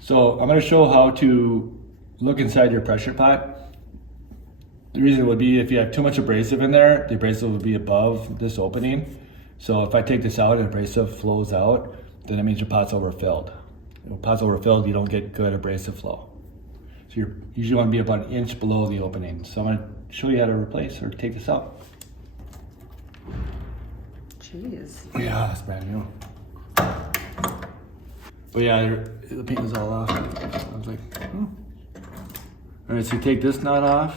So I'm going to show how to look inside your pressure pot. The reason would be if you have too much abrasive in there, the abrasive will be above this opening. So if I take this out and abrasive flows out, then that means your pot's overfilled. When pot's overfilled, you don't get good abrasive flow. So you usually want to be about an inch below the opening. So I'm going to show you how to replace or take this out. Jeez. Yeah, that's brand new. But yeah, the paint is all off. I was like, All right, so you take this nut off.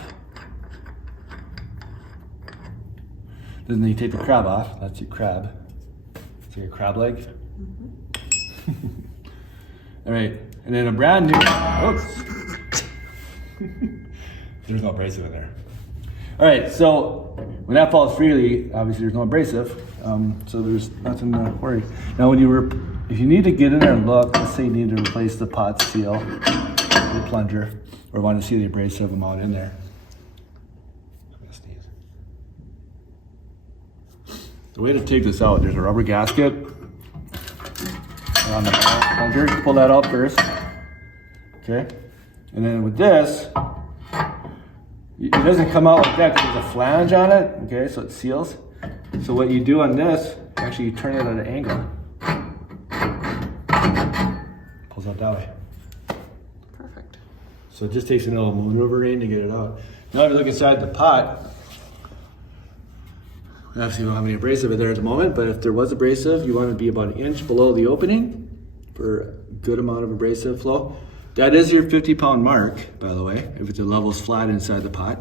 Then you take the crab off. That's your crab. It's like a crab leg. Mm-hmm. All right, and then a brand new, oops. There's no abrasive in there. All right, so when that falls freely, obviously there's no abrasive, so there's nothing to worry. Now if you need to get in there and look, let's say you need to replace the pot seal, the plunger, or want to see the abrasive amount in there. I'm gonna sneeze. The way to take this out, there's a rubber gasket on the plunger. You pull that out first, okay? And then with this, it doesn't come out like that because there's a flange on it, okay, so it seals. So what you do on this, actually you turn it at an angle. Pulls out that way. Perfect. So it just takes a little maneuvering to get it out. Now if you look inside the pot, obviously we don't have any abrasive in there at the moment, but if there was abrasive, you want to be about an inch below the opening for a good amount of abrasive flow. That is your 50-pound mark, by the way, if the level's flat inside the pot.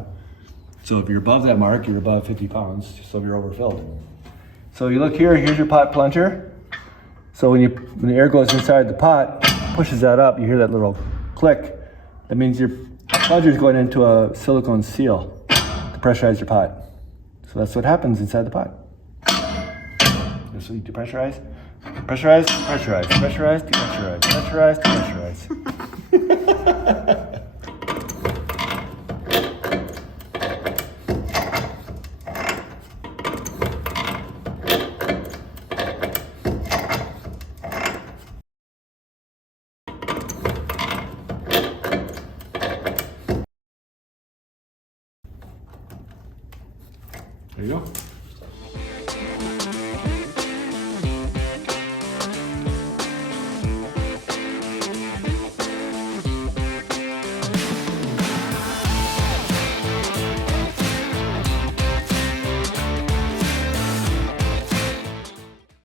So if you're above that mark, you're above 50 pounds, so you're overfilled. So you look here, here's your pot plunger. So when the air goes inside the pot, pushes that up, you hear that little click. That means your plunger is going into a silicone seal to pressurize your pot. So that's what happens inside the pot. So you depressurize, pressurize, pressurize, pressurize, depressurize, pressurize, depressurize. There you go.